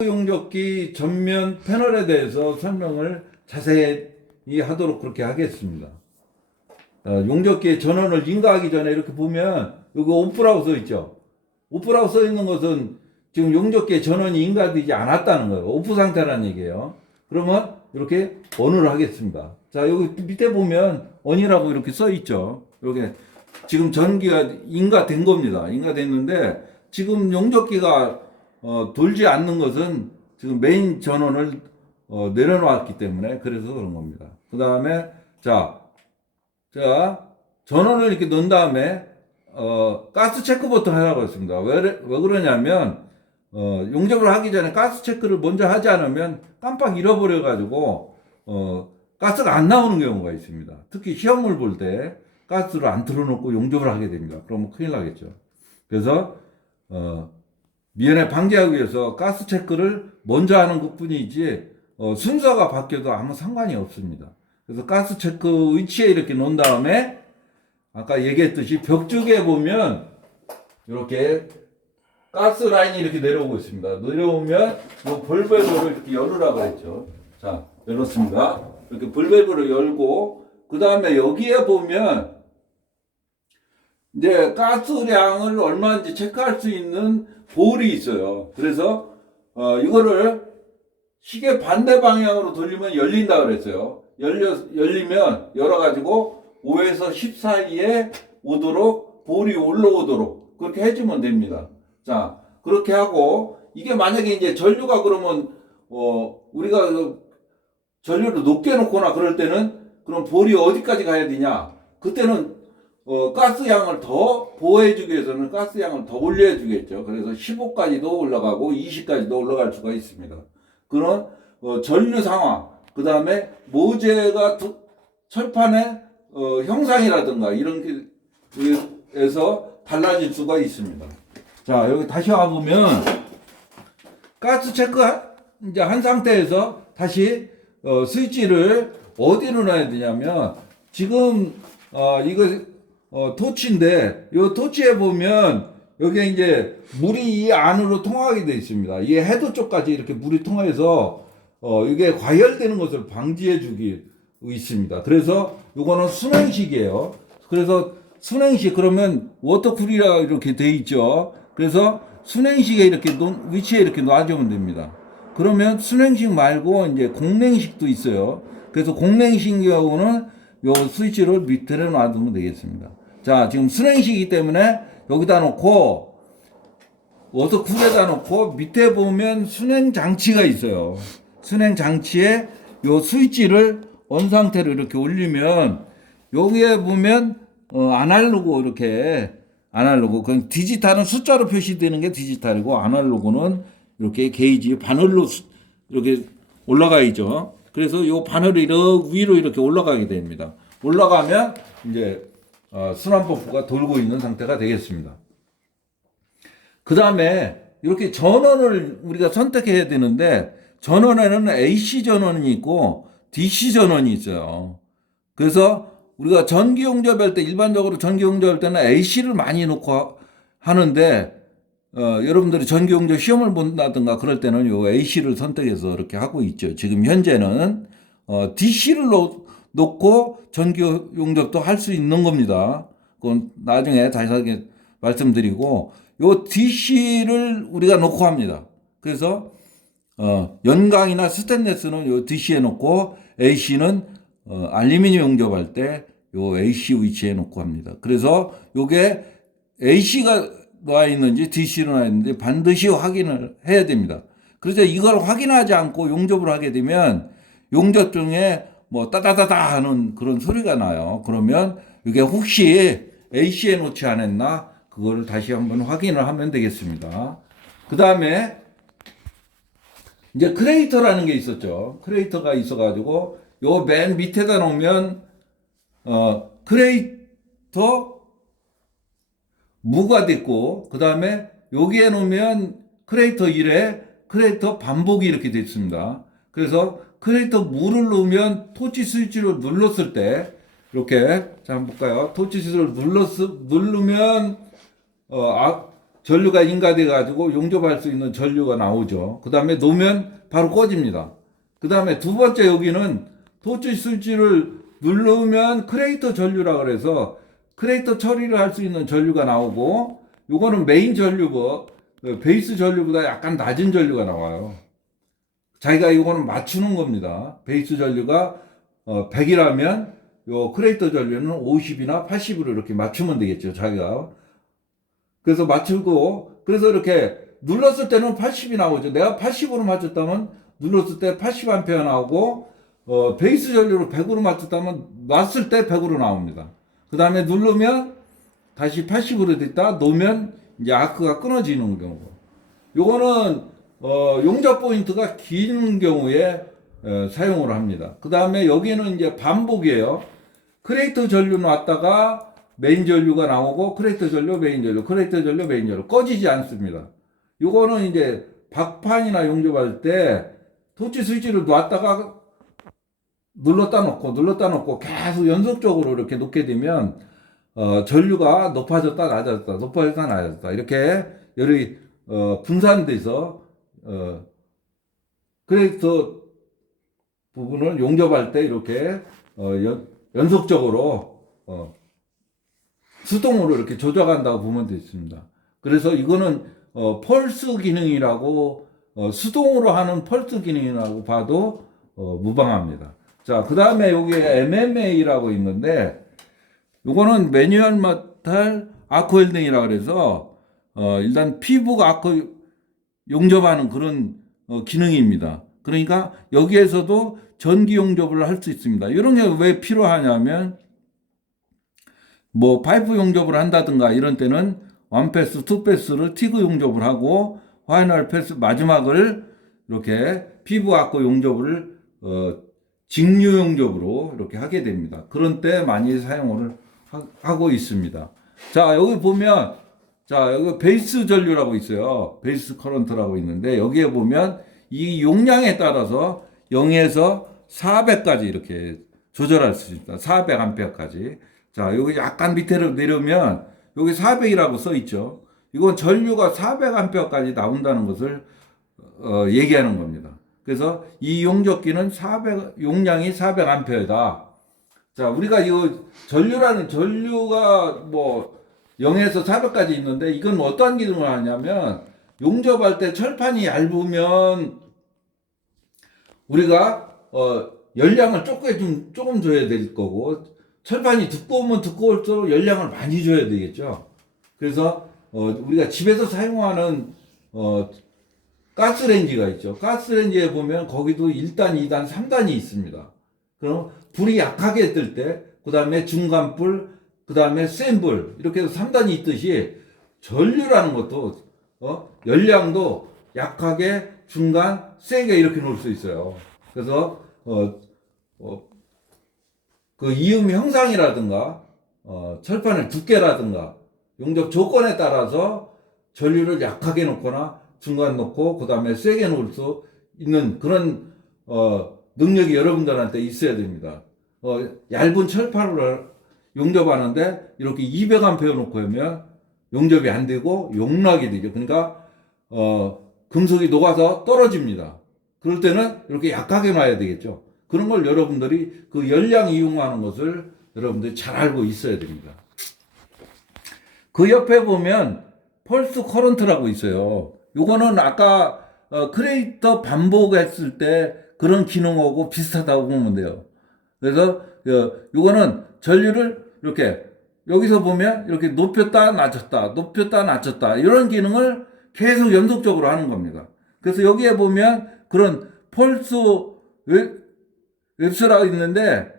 용접기 전면 패널에 대해서 설명을 자세히 하도록 그렇게 하겠습니다. 용접기의 전원을 인가하기 전에 이렇게 보면 이거 오프라고 써 있죠. 오프라고 써 있는 것은 지금 용접기의 전원이 인가되지 않았다는 거예요. 오프 상태라는 얘기예요. 그러면 이렇게 ON을 하겠습니다. 자, 여기 밑에 보면 ON이라고 이렇게 써 있죠. 이렇게 지금 전기가 인가된 겁니다. 인가됐는데 지금 용접기가 돌지 않는 것은 지금 메인 전원을 내려놓았기 때문에 그래서 그런 겁니다. 그 다음에 자 전원을 이렇게 넣은 다음에 가스 체크 버튼 하라고 했습니다. 왜 그러냐면 용접을 하기 전에 가스 체크를 먼저 하지 않으면 깜빡 잃어버려 가지고 가스가 안 나오는 경우가 있습니다. 특히 시험을 볼 때 가스를 안 틀어놓고 용접을 하게 됩니다. 그러면 큰일 나겠죠. 그래서 미연에 방지하기 위해서 가스 체크를 먼저 하는 것 뿐이지 순서가 바뀌어도 아무 상관이 없습니다. 그래서 가스 체크 위치에 이렇게 놓은 다음에 아까 얘기했듯이 벽 쪽에 보면 이렇게 가스 라인이 이렇게 내려오고 있습니다. 내려오면 이 볼밸브를 이렇게 열으라고 했죠. 자, 열었습니다. 이렇게 볼밸브를 열고 그 다음에 여기에 보면 이제 가스량을 얼마인지 체크할 수 있는 볼이 있어요. 그래서 이거를 시계 반대 방향으로 돌리면 열린다 그랬어요. 열리면 열어가지고 5에서 10 사이에 오도록 볼이 올라오도록 그렇게 해주면 됩니다. 자, 그렇게 하고 이게 만약에 이제 전류가 그러면 우리가 전류를 높게 놓거나 그럴 때는 그럼 볼이 어디까지 가야 되냐? 그때는 가스양을 더 보호해주기 위해서는 가스양을 더 올려주겠죠. 그래서 15까지도 올라가고 20까지도 올라갈 수가 있습니다. 그런 전류 상황, 그 다음에 모재가 철판의 형상이라든가 이런 게에서 달라질 수가 있습니다. 자, 여기 다시 와보면 가스 체크 이제 한 상태에서 다시 스위치를 어디로 놔야 되냐면 지금 이거 토치인데, 이 토치에 보면, 여기에 이제 물이 이 안으로 통하게 되어 있습니다. 이 헤드 쪽까지 이렇게 물이 통해서, 이게 과열되는 것을 방지해 주기 있습니다. 그래서 이거는 순행식이에요. 그래서 순행식, 그러면 워터쿨이라 이렇게 되어 있죠. 그래서 순행식에 이렇게 위치에 이렇게 놔주면 됩니다. 그러면 순행식 말고 이제 공냉식도 있어요. 그래서 공냉식 경우는 요 스위치를 밑에 놔두면 되겠습니다. 자, 지금 순행식이기 때문에 여기다 놓고 워터쿨에다 놓고 밑에 보면 순행 장치가 있어요. 순행 장치에 요 스위치를 on 상태로 이렇게 올리면 여기에 보면 아날로그 이렇게 아날로그 그 디지털은 숫자로 표시되는 게 디지털이고 아날로그는 이렇게 게이지 바늘로 이렇게 올라가 있죠. 그래서 요 바늘이 이렇게 위로 이렇게 올라가게 됩니다. 올라가면 이제 순환 펌프가 돌고 있는 상태가 되겠습니다. 그 다음에 이렇게 전원을 우리가 선택해야 되는데 전원에는 AC 전원이 있고 DC 전원이 있어요. 그래서 우리가 전기 용접할 때 일반적으로 전기 용접할 때는 AC를 많이 놓고 하는데 여러분들이 전기 용접 시험을 본다든가 그럴 때는 요 AC를 선택해서 이렇게 하고 있죠. 지금 현재는 DC를 놓고 전기 용접도 할 수 있는 겁니다. 그건 나중에 자세하게 말씀드리고 요 DC를 우리가 놓고 합니다. 그래서 연강이나 스테인레스는 요 DC에 놓고 AC는 알루미늄 용접할 때 요 AC 위치에 놓고 합니다. 그래서 요게 AC가 놔 있는지 DC로 놔 있는지 반드시 확인을 해야 됩니다. 그래서 이걸 확인하지 않고 용접을 하게 되면 용접 중에 뭐 따다다다 하는 그런 소리가 나요. 그러면 이게 혹시 AC에 놓지 않았나 그걸 다시 한번 확인을 하면 되겠습니다. 그 다음에 이제 크레이터라는 게 있었죠. 크레이터가 있어가지고 요 맨 밑에다 놓으면 크레이터 무가 됐고 그 다음에 여기에 놓으면 크레이터 1에 크레이터 반복이 이렇게 됐습니다. 그래서 크레이터 무를 넣으면 토치 스위치를 눌렀을 때 이렇게 자 한번 볼까요? 토치 스위치를 누르면 전류가 인가돼 가지고 용접할 수 있는 전류가 나오죠. 그 다음에 놓으면 바로 꺼집니다. 그 다음에 두 번째 여기는 토치 스위치를 누르면 크레이터 전류라 그래서 크레이터 처리를 할 수 있는 전류가 나오고, 요거는 메인 전류, 베이스 전류보다 약간 낮은 전류가 나와요. 자기가 이거는 맞추는 겁니다. 베이스 전류가 100이라면 요 크레이터 전류는 50이나 80으로 이렇게 맞추면 되겠죠, 자기가. 그래서 맞추고, 그래서 이렇게 눌렀을 때는 80이 나오죠. 내가 80으로 맞췄다면 눌렀을 때 80A 나오고, 베이스 전류를 100으로 맞췄다면 놨을 때 100으로 나옵니다. 그 다음에 누르면 다시 80으로 됐다 놓으면 이제 아크가 끊어지는 경우. 요거는 용접 포인트가 긴 경우에 사용을 합니다. 그 다음에 여기는 이제 반복이에요. 크레이터 전류 놨다가 메인 전류가 나오고, 크레이터 전류, 메인 전류, 크레이터 전류, 메인 전류 꺼지지 않습니다. 요거는 이제 박판이나 용접할 때 토치 스위치를 놨다가 눌렀다 놓고 계속 연속적으로 이렇게 놓게 되면 전류가 높아졌다 낮아졌다 높아졌다 낮아졌다 이렇게 열이 분산돼서 크레이터 부분을 용접할 때 이렇게 연속적으로 수동으로 이렇게 조작한다고 보면 되겠습니다. 그래서 이거는 펄스 기능이라고, 수동으로 하는 펄스 기능이라고 봐도 무방합니다. 자, 그 다음에 여기에 MMA라고 있는데, 요거는 매뉴얼 메탈 아크 웰딩이라고 그래서 일단 피부 아크 용접하는 그런 기능입니다. 그러니까 여기에서도 전기 용접을 할 수 있습니다. 이런 게 왜 필요하냐면, 뭐 파이프 용접을 한다든가 이런 때는 1패스, 2패스를 티그 용접을 하고, 파이널 패스 마지막을 이렇게 피부 아크 용접을 직류 용접으로 이렇게 하게 됩니다. 그런 때 많이 사용을 하고 있습니다. 자, 여기 보면, 자, 여기 베이스 전류라고 있어요. 베이스 커런트라고 있는데, 여기에 보면 이 용량에 따라서 0에서 400까지 이렇게 조절할 수 있다. 400A까지. 자, 여기 약간 밑으로 내려면 여기 400이라고 써 있죠. 이건 전류가 400A까지 나온다는 것을 얘기하는 겁니다. 그래서 이 용접기는 용량이 400A다. 자, 우리가 이거 전류가 뭐 0에서 400까지 있는데, 이건 어떠한 기능을 하냐면, 용접할 때 철판이 얇으면 우리가 열량을 조금 줘야 될 거고, 철판이 두꺼우면 두꺼울수록 열량을 많이 줘야 되겠죠. 그래서 우리가 집에서 사용하는 가스레인지가 있죠. 가스레인지에 보면 거기도 1단, 2단, 3단이 있습니다. 그럼 불이 약하게 뜰 때, 그 다음에 중간불, 그 다음에 센 불, 이렇게 해서 3단이 있듯이 전류라는 것도 열량도 약하게, 중간, 세게 이렇게 놓을 수 있어요. 그래서 그 이음 형상이라든가 철판의 두께라든가 용접 조건에 따라서 전류를 약하게 놓거나 중간 놓고 그 다음에 세게 놓을 수 있는 그런 능력이 여러분들한테 있어야 됩니다. 얇은 철판을 용접하는데 이렇게 200A 놓고 하면 용접이 안 되고 용락이 되죠. 그러니까 금속이 녹아서 떨어집니다. 그럴 때는 이렇게 약하게 놔야 되겠죠. 그런 걸 여러분들이 그 열량 이용하는 것을 여러분들이 잘 알고 있어야 됩니다. 그 옆에 보면 펄스 커런트라고 있어요. 요거는 아까 크레이터 반복했을 때 그런 기능하고 비슷하다고 보면 돼요. 그래서 요거는 전류를 이렇게 여기서 보면 이렇게 높였다 낮췄다 이런 기능을 계속 연속적으로 하는 겁니다. 그래서 여기에 보면 그런 펄스 웹스라고 있는데,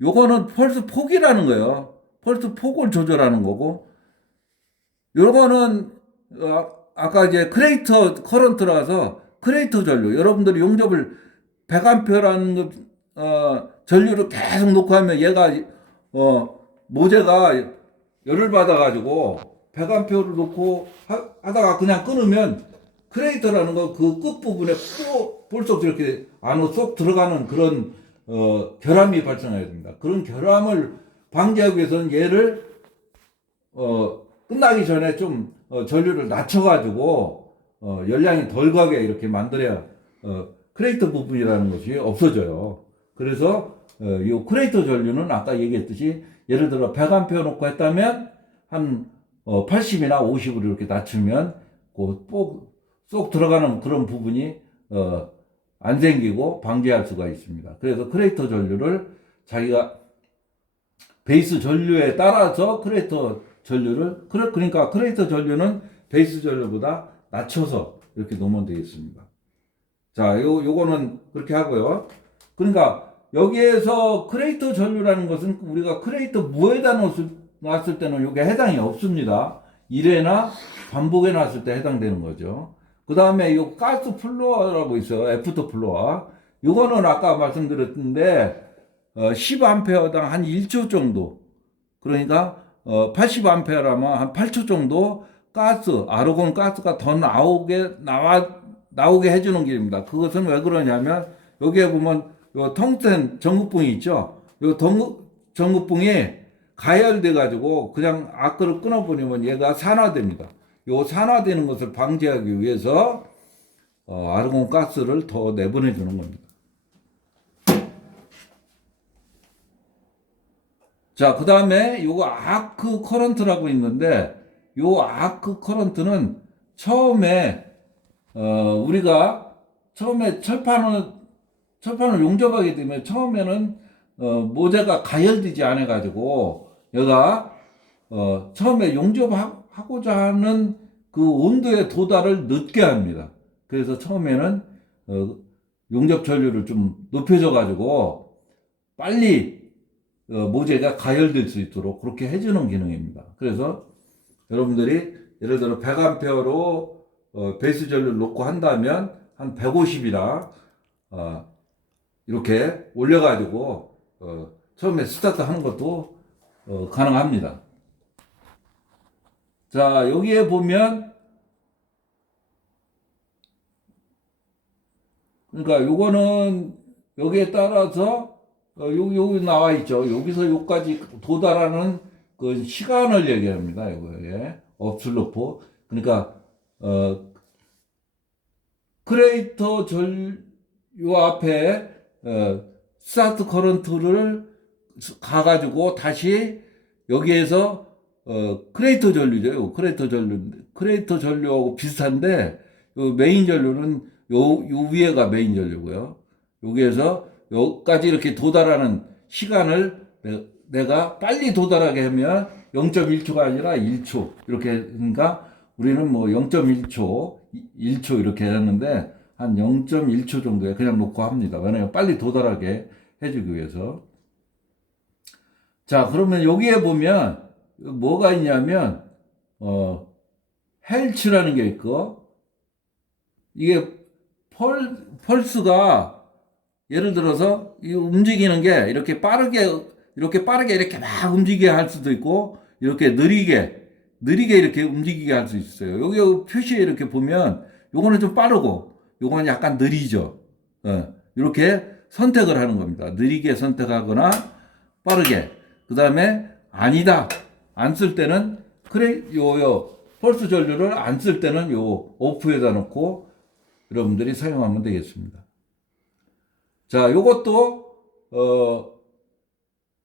요거는 펄스 폭이라는 거예요. 펄스 폭을 조절하는 거고, 요거는 아까 이제 크레이터 커런트라서 크레이터 전류, 여러분들이 용접을 100A라는 전류를 계속 놓고 하면 얘가 모재가 열을 받아가지고 100A를 놓고 하다가 그냥 끊으면 크레이터라는 거 그 끝부분에 볼속 이렇게 안으로 쏙 들어가는 그런 결함이 발생해야 됩니다. 그런 결함을 방지하기 위해서는 얘를 끝나기 전에 좀 전류를 낮춰가지고 열량이 덜 가게 이렇게 만들어야 크레이터 부분이라는 것이 없어져요. 그래서 이 크레이터 전류는 아까 얘기했듯이 예를 들어 100A 놓고 했다면 한 80이나 50으로 이렇게 낮추면 쏙 들어가는 그런 부분이 안 생기고 방지할 수가 있습니다. 그래서 크레이터 전류를 자기가 베이스 전류에 따라서 크레이터 전류를 그러니까 크레이터 전류는 베이스 전류보다 낮춰서 이렇게 놓으면 되겠습니다. 자, 요거는 그렇게 하고요. 그러니까 여기에서 크레이터 전류라는 것은 우리가 크레이터 무에다 놨을 때는 이게 해당이 없습니다. 1회나 반복에 놨을 때 해당되는 거죠. 그 다음에 이 가스 플로어라고 있어요. 애프터 플로어. 이거는 아까 말씀드렸는데 10A당 한 1초 정도. 그러니까 80A라면 한 8초 정도 아르곤 가스가 더 나오게 해주는 길입니다. 그것은 왜 그러냐면 여기에 보면 요 텅스텐 전구봉이 있죠. 요 전구봉이 가열돼 가지고 그냥 아크를 끊어버리면 얘가 산화됩니다. 요 산화되는 것을 방지하기 위해서 아르곤 가스를 더 내보내 주는 겁니다. 자, 그 다음에 요거 아크 커런트라고 있는데 요 아크 커런트는 처음에 우리가 처음에 철판을 용접하게 되면 처음에는 모재가 가열되지 않아 가지고 얘가 처음에 용접하고자 하는 그 온도의 도달을 늦게 합니다. 그래서 처음에는 용접 전류를 좀 높여줘 가지고 빨리 모재가 가열될 수 있도록 그렇게 해주는 기능입니다. 그래서 여러분들이 예를 들어 100A로 베이스 전류를 놓고 한다면 한 150이라 이렇게 올려가지고 처음에 스타트 하는 것도 가능합니다. 자, 여기에 보면 그러니까 요거는 여기에 따라서 여기 나와 있죠. 여기서 여기까지 도달하는 그 시간을 얘기합니다. 이거에 업슬로프. 그러니까 크레이터 전류 앞에 스타트 커런트를 가가지고 다시 여기에서 크레이터 전류죠. 크레이터 전류하고 비슷한데 요 메인 전류는 요 위에가 메인 전류고요. 여기에서 여기까지 이렇게 도달하는 시간을 내가 빨리 도달하게 하면 0.1초가 아니라 1초 이렇게. 그러니까 우리는 뭐 0.1초, 1초 이렇게 했는데 한 0.1초 정도에 그냥 놓고 합니다. 왜냐면 빨리 도달하게 해주기 위해서. 자, 그러면 여기에 보면 뭐가 있냐면 헬츠라는 게 있고, 이게 펄스가 예를 들어서 이 움직이는 게 이렇게 빠르게 이렇게 막 움직이게 할 수도 있고 이렇게 느리게 이렇게 움직이게 할 수 있어요. 여기 표시에 이렇게 보면 요거는 좀 빠르고 요거는 약간 느리죠. 이렇게 선택을 하는 겁니다. 느리게 선택하거나 빠르게. 그 다음에 아니다 안 쓸 때는 펄스 전류를 안 쓸 때는 요 오프에다 놓고 여러분들이 사용하면 되겠습니다. 자, 요것도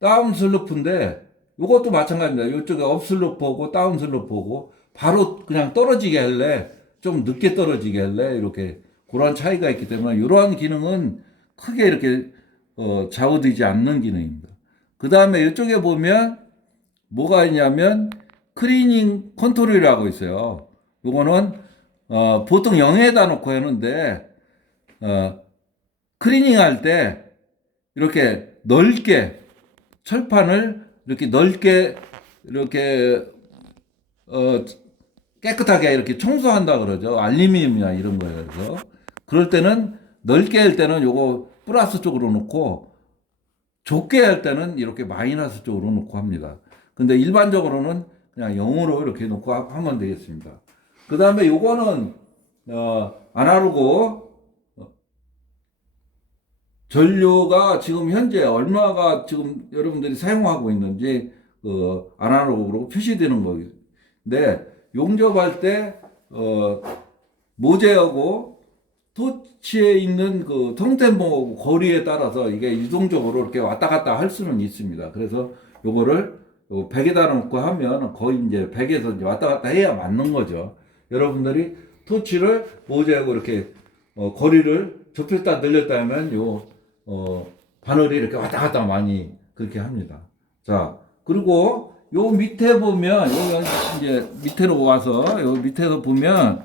다운 슬로프인데 요것도 마찬가지입니다. 요쪽에 업 슬로프하고 다운 슬로프하고 바로 그냥 떨어지게 할래, 좀 늦게 떨어지게 할래, 이렇게 그런 차이가 있기 때문에 이러한 기능은 크게 이렇게 좌우되지 않는 기능입니다. 그 다음에 이쪽에 보면 뭐가 있냐면 클리닝 컨트롤이라고 있어요. 요거는 보통 0에다 놓고 하는데 클리닝 할 때 이렇게 넓게 철판을 이렇게 넓게 이렇게 깨끗하게 이렇게 청소한다 그러죠. 알루미늄이나 이런 거에서. 그럴 때는 넓게 할 때는 요거 플러스 쪽으로 놓고 좁게 할 때는 이렇게 마이너스 쪽으로 놓고 합니다. 근데 일반적으로는 그냥 0으로 이렇게 놓고 하면 되겠습니다. 그 다음에 요거는 아날로그 전류가 지금 현재 얼마가 지금 여러분들이 사용하고 있는지 아날로그로 표시되는 거인데, 용접할 때 모재하고 토치에 있는 그 통텐봉하고 거리에 따라서 이게 유동적으로 이렇게 왔다 갔다 할 수는 있습니다. 그래서 요거를 백에다 놓고 하면 거의 이제 백에서 이제 왔다 갔다 해야 맞는 거죠. 여러분들이 토치를 모재하고 이렇게 거리를 좁혔다 늘렸다 하면 바늘이 이렇게 왔다 갔다 많이 그렇게 합니다. 자, 그리고 요 밑에 보면, 여기 이제 밑으로 와서, 요 밑에서 보면,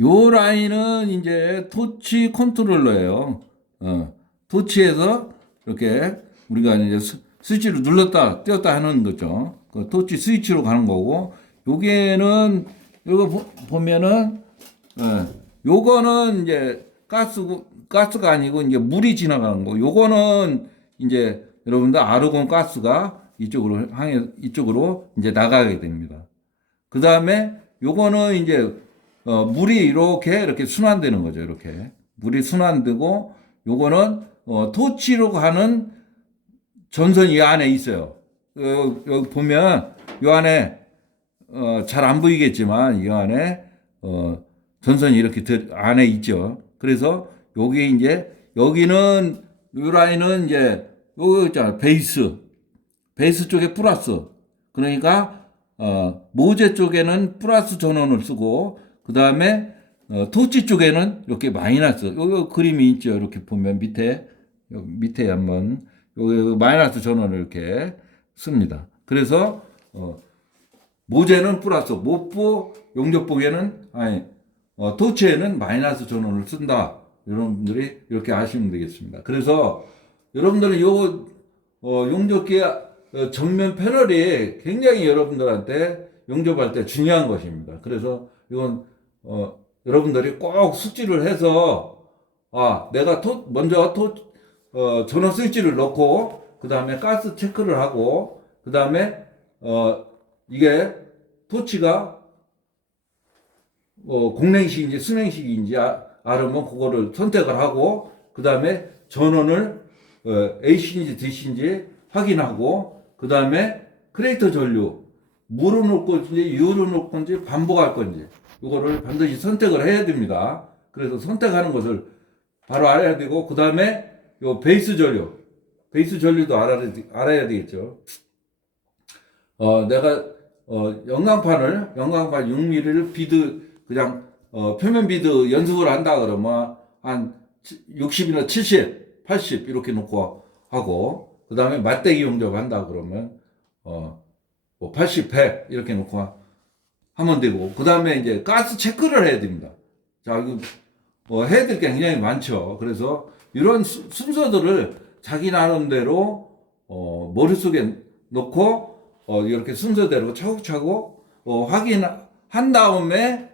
요 라인은 이제 토치 컨트롤러예요. 토치에서 이렇게 우리가 이제 스위치를 눌렀다 띄었다 하는 거죠. 그 토치 스위치로 가는 거고, 요게는, 요거 보면은, 요거는 이제 가스가 아니고 이제 물이 지나가는 거. 요거는 이제 여러분들 아르곤 가스가 이쪽으로 이제 나가게 됩니다. 그 다음에 요거는 이제 물이 이렇게 순환되는 거죠. 이렇게 물이 순환되고 요거는 토치로 가는 전선이 이 안에 있어요. 여기 보면 요 안에 잘 안 보이겠지만 이 안에 전선이 이렇게 안에 있죠. 그래서 여기 이제 여기는 요 라인은 이제 요거 있잖아요. 베이스 쪽에 플러스. 그러니까 모재 쪽에는 플러스 전원을 쓰고 그다음에 토치 쪽에는 이렇게 마이너스. 요 그림이 있죠. 이렇게 보면 밑에 한번 여기 마이너스 전원을 이렇게 씁니다. 그래서 모재는 플러스, 모포 용접봉에는 토치에는 마이너스 전원을 쓴다. 여러분들이 이렇게 아시면 되겠습니다. 그래서 여러분들은 용접기 정면 패널이 굉장히 여러분들한테 용접할 때 중요한 것입니다. 그래서 이건 여러분들이 꼭 숙지를 해서 내가 먼저 전원 스위치를 넣고 그 다음에 가스 체크를 하고 그 다음에 이게 토치가 공냉식인지 순냉식인지 알으면 그거를 선택을 하고 그 다음에 전원을 A씨인지 D씨인지 확인하고 그 다음에 크레이터 전류 물을 넣을 건지 유를 넣을 건지 반복할 건지 이거를 반드시 선택을 해야 됩니다. 그래서 선택하는 것을 바로 알아야 되고 그 다음에 요 베이스 전류도 알아야 되겠죠. 내가 영광판 6mm를 그냥 표면 비드 연습을 한다 그러면 한 60이나 70, 80 이렇게 놓고 하고 그 다음에 맞대기 용접 한다 그러면 80, 100 이렇게 놓고 하면 되고 그 다음에 이제 가스 체크를 해야 됩니다. 자, 이거 해야 될 게 굉장히 많죠. 그래서 이런 순서들을 자기 나름대로 머릿속에 놓고 이렇게 순서대로 차곡차곡 확인한 다음에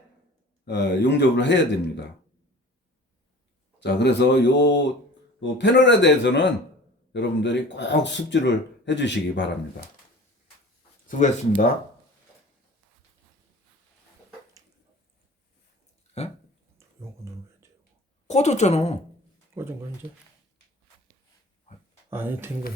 용접을 해야 됩니다. 자, 그래서 요 패널에 대해서는 여러분들이 꼭 숙지를 해 주시기 바랍니다. 수고했습니다. 예? 요거 눌러야지. 꺼졌잖아. 꺼진 거 이제? 아니 된 거요.